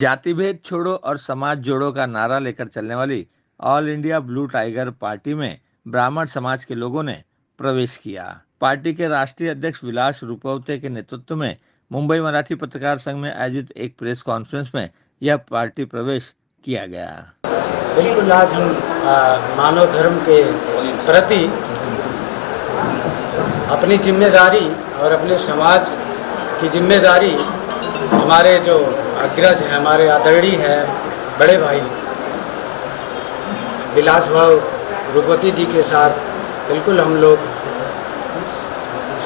जातिभेद छोड़ो और समाज जोड़ो का नारा लेकर चलने वाली all India blue tiger party में ब्राह्मण समाज के लोगों ने प्रवेश किया। पार्टी के राष्ट्रीय अध्यक्ष विलास रुपवते के नेतृत्व में मुंबई मराठी पत्रकार संघ में आयोजित एक प्रेस कॉन्फ्रेंस में यह पार्टी प्रवेश किया गया। बिल्कुल, आज हम मानव धर्म के प्रति अपनी जिम्मेदारी और अपने समाज की जिम्मेदारी हमारे जो अग्रज हैं, हमारे आदरणीय हैं बड़े भाई विलास भाव रुपवती जी के साथ बिल्कुल हम लोग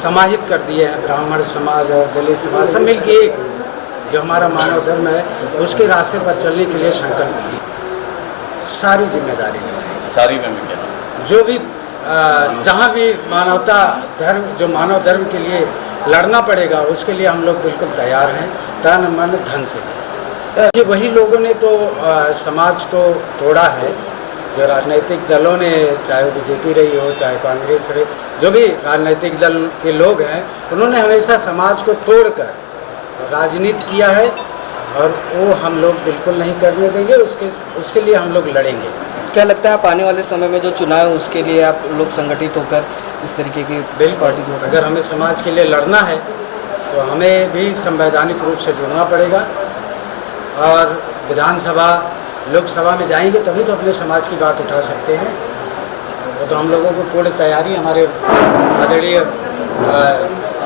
समाहित कर दिए हैं। ब्राह्मण समाज और दलित समाज सब मिल के एक जो हमारा मानव धर्म है उसके रास्ते पर चलने के लिए संकल्प किए। सारी जिम्मेदारी सारी में जो भी जहाँ भी मानवता धर्म जो मानव धर्म के लिए लड़ना पड़ेगा उसके लिए हम लोग बिल्कुल तैयार हैं, तन मन धन से। कि वही लोगों ने तो समाज को तोड़ा है, जो राजनीतिक दलों ने, चाहे वो बीजेपी रही हो चाहे कांग्रेस रही, जो भी राजनीतिक दल के लोग हैं उन्होंने हमेशा समाज को तोड़कर राजनीति किया है और वो हम लोग बिल्कुल नहीं करने देंगे। उसके लिए हम लोग लड़ेंगे। क्या लगता है आप आने वाले समय में जो चुनाव है उसके लिए आप लोग संगठित होकर इस तरीके की पार्टी जो अगर हमें समाज के लिए लड़ना है तो हमें भी संवैधानिक रूप से जुड़ना पड़ेगा और विधानसभा लोकसभा में जाएंगे तभी तो अपने समाज की बात उठा सकते हैं। वो तो हम लोगों को पूरी तैयारी हमारे आदरणीय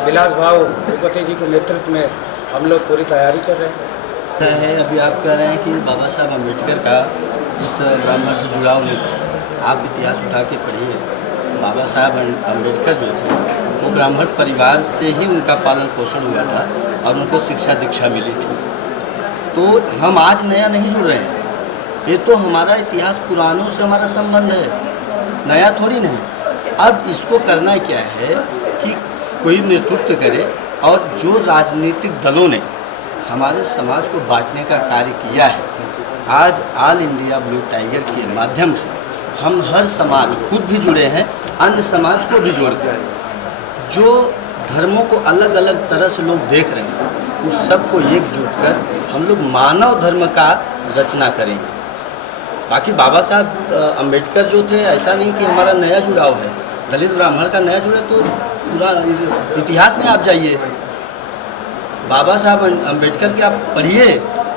विलास भाव रुपवती जी के नेतृत्व में हम लोग पूरी तैयारी कर रहे हैं। अभी आप कह रहे हैं कि बाबा साहब अम्बेडकर का इस ब्राह्मण से जुड़ाव नहीं था। आप इतिहास उठा के पढ़िए, बाबा साहब अम्बेडकर जो थे वो ब्राह्मण परिवार से ही उनका पालन पोषण हुआ था और उनको शिक्षा दीक्षा मिली थी। तो हम आज नया नहीं जुड़ रहे हैं, ये तो हमारा इतिहास पुरानों से हमारा संबंध है, नया थोड़ी नहीं। अब इसको करना क्या है कि कोई नेतृत्व करे और जो राजनीतिक दलों ने हमारे समाज को बांटने का कार्य किया है, आज ऑल इंडिया ब्लू टाइगर के माध्यम से हम हर समाज खुद भी जुड़े हैं, अन्य समाज को भी जोड़कर जो धर्मों को अलग अलग तरह से लोग देख रहे हैं उस सब को एकजुट कर हम लोग मानव धर्म का रचना करेंगे। बाकी बाबा साहब अम्बेडकर जो थे, ऐसा नहीं कि हमारा नया जुड़ाव है, दलित ब्राह्मण का नया जुड़ाव, तो पूरा इतिहास में आप जाइए, बाबा साहब अम्बेडकर के आप पढ़िए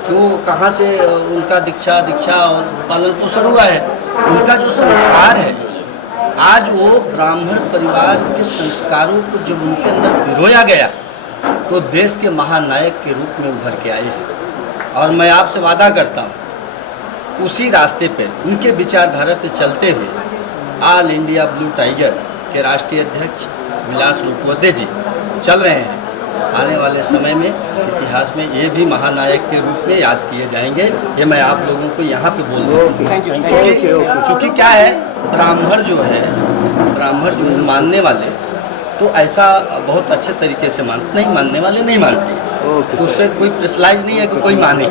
क्यों कहाँ से उनका दीक्षा और पालन पोषण हुआ है, उनका जो संस्कार है आज वो ब्राह्मण परिवार के संस्कारों को जब उनके अंदर पिरोया गया तो देश के महानायक के रूप में उभर के आए हैं। और मैं आपसे वादा करता हूँ उसी रास्ते पे उनके विचारधारा पे चलते हुए ऑल इंडिया ब्लू टाइगर के राष्ट्रीय अध्यक्ष विलास रुपवते जी चल रहे हैं। आने वाले समय में इतिहास में ये भी महानायक के रूप में याद किए जाएंगे। ये मैं आप लोगों को यहाँ पे बोल देता हूँ। क्योंकि क्या है, ब्राह्मण जो है मानने वाले तो ऐसा बहुत अच्छे तरीके से मानते, नहीं मानने वाले नहीं मानते, उस पर कोई प्रेशराइज नहीं है कि कोई माने।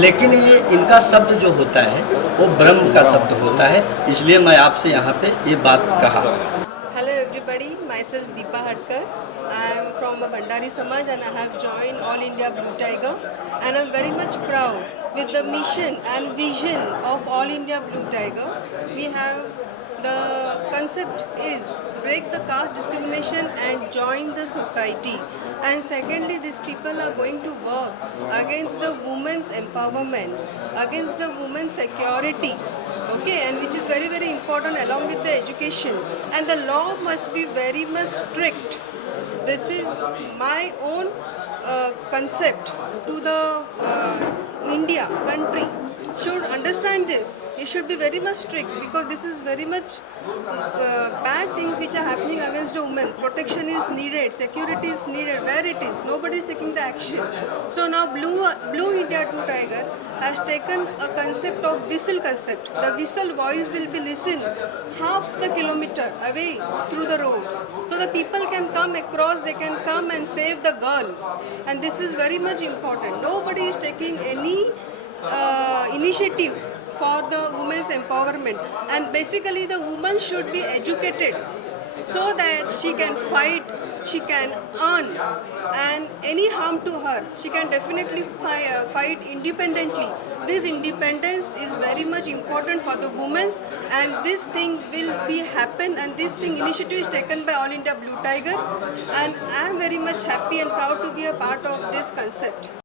लेकिन ये इनका शब्द जो होता है वो ब्रह्म का शब्द होता है, इसलिए मैं आपसे यहाँ पे ये बात कहा। Hello everybody, myself Deepa Hadkar. I am from a Bhandari Samaj and I have joined All India Blue Tiger, and I am very much proud with the mission and vision of All India Blue Tiger. We have the concept is break the caste discrimination and join the society. And secondly, these people are going to work against the women's empowerment, against the women's security. Okay, and which is very, very important along with the education. And the law must be very much strict. This is my own concept to the India country should understand this. It should be very much strict because this is very much bad things which are happening against the women. Protection is needed, security is needed. Where it is, nobody is taking the action. So now Blue India 2 Tiger has taken a concept of whistle concept. The whistle voice will be listened half the kilometer away through the roads. So the people can come across, they can come and save the girl. And this is very much important. Nobody is taking any initiative for the women's empowerment, and basically the woman should be educated so that she can fight she can earn, and any harm to her, she can definitely fight independently. This independence is very much important for the women, and this thing will be happen, and this thing initiative is taken by All India Blue Tiger, and I am very much happy and proud to be a part of this concept.